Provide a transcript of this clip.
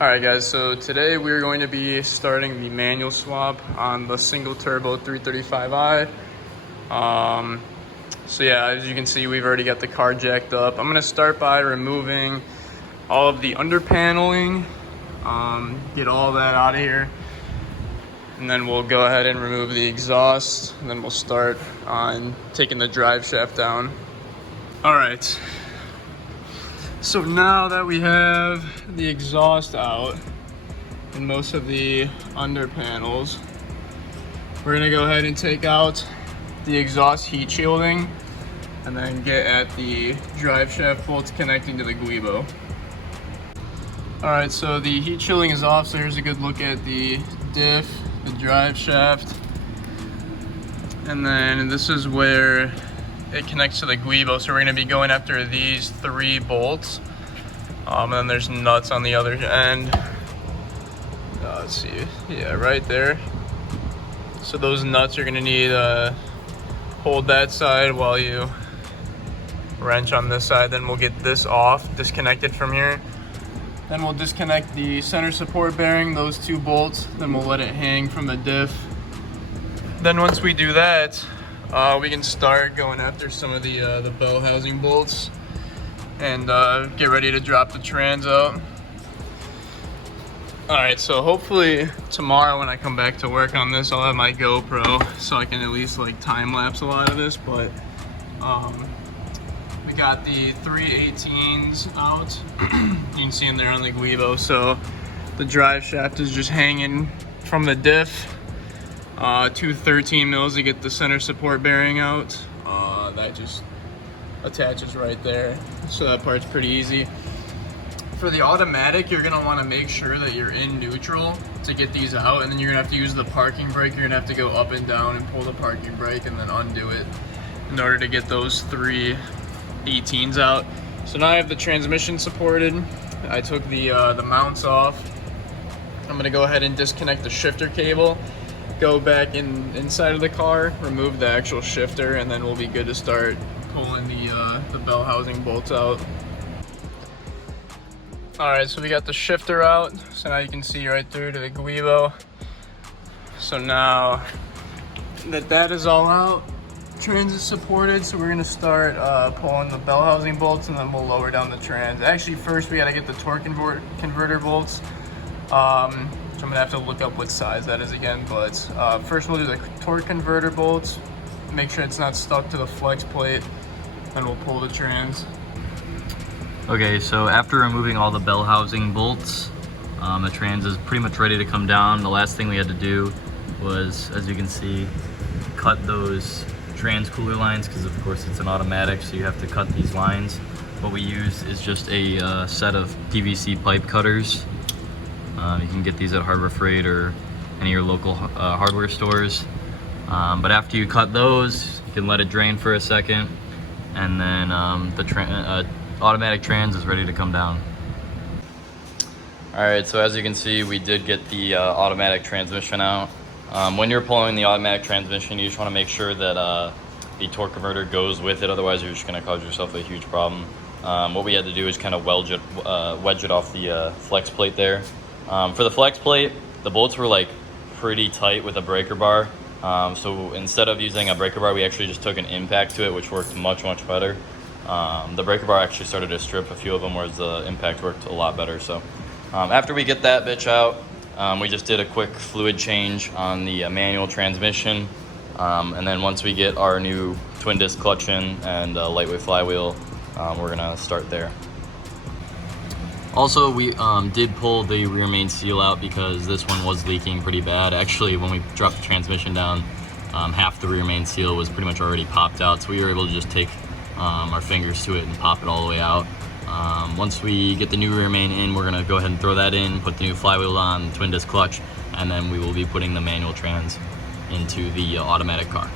Alright guys, so today we're going to be starting the manual swap on the single turbo 335i. So yeah, as you can see, we've already got the car jacked up. I'm going to start by removing all of the under paneling, get all that out of here, and then we'll go ahead and remove the exhaust, and then we'll start on taking the drive shaft down. Alright. So now that we have the exhaust out and most of the under panels, we're gonna go ahead and take out the exhaust heat shielding and then get at the drive shaft bolts connecting to the guibo. Alright, so the heat shielding is off, so here's a good look at the diff, the drive shaft, and then this is where it connects to the guibo. So we're going to be going after these 3 bolts, and then there's nuts on the other end. Let's see, yeah, right there. So those nuts are going to need hold that side while you wrench on this side. Then we'll get this off, disconnected from here. Then we'll disconnect the center support bearing, those 2 bolts. Then we'll let it hang from the diff. Then once we do that, we can start going after some of the bell housing bolts and get ready to drop the trans out. Alright, so hopefully tomorrow when I come back to work on this, I'll have my GoPro so I can at least like time lapse a lot of this. But we got the 318s out. You can see them there on the guibo. So the drive shaft is just hanging from the diff. 2 13 mils to get the center support bearing out. That just attaches right there, so that part's pretty easy. For the automatic, you're gonna want to make sure that you're in neutral to get these out, and then you're gonna have to use the parking brake. You're gonna have to go up and down and pull the parking brake and then undo it in order to get those 3 18s out. So now I have the transmission supported. I took the mounts off. I'm gonna go ahead and disconnect the shifter cable, go back inside of the car, remove the actual shifter, and then we'll be good to start pulling the bell housing bolts out. Alright, so we got the shifter out, so now you can see right through to the guibo. So now that is all out, trans is supported, so we're going to start pulling the bell housing bolts, and then we'll lower down the trans. Actually, first we got to get the torque converter bolts. So I'm gonna have to look up what size that is again, but first we'll do the torque converter bolts, make sure it's not stuck to the flex plate, then we'll pull the trans. Okay, so after removing all the bell housing bolts, the trans is pretty much ready to come down. The last thing we had to do was, as you can see, cut those trans cooler lines, because of course it's an automatic, so you have to cut these lines. What we use is just a set of PVC pipe cutters. You can get these at Harbor Freight or any of your local hardware stores. But after you cut those, you can let it drain for a second, and then the automatic trans is ready to come down. Alright, so as you can see, we did get the automatic transmission out. When you're pulling the automatic transmission, you just want to make sure that the torque converter goes with it, otherwise you're just going to cause yourself a huge problem. What we had to do is kind of wedge it off the flex plate there. For the flex plate, the bolts were like pretty tight with a breaker bar. So instead of using a breaker bar, we actually just took an impact to it, which worked much better. The breaker bar actually started to strip a few of them, whereas the impact worked a lot better. So after we get that bitch out, we just did a quick fluid change on the manual transmission. And then once we get our new twin disc clutch in and lightweight flywheel, we're gonna start there. Also, we did pull the rear main seal out because this one was leaking pretty bad. Actually, when we dropped the transmission down, half the rear main seal was pretty much already popped out, so we were able to just take our fingers to it and pop it all the way out. Once we get the new rear main in, we're gonna go ahead and throw that in, put the new flywheel on, twin disc clutch, and then we will be putting the manual trans into the automatic car.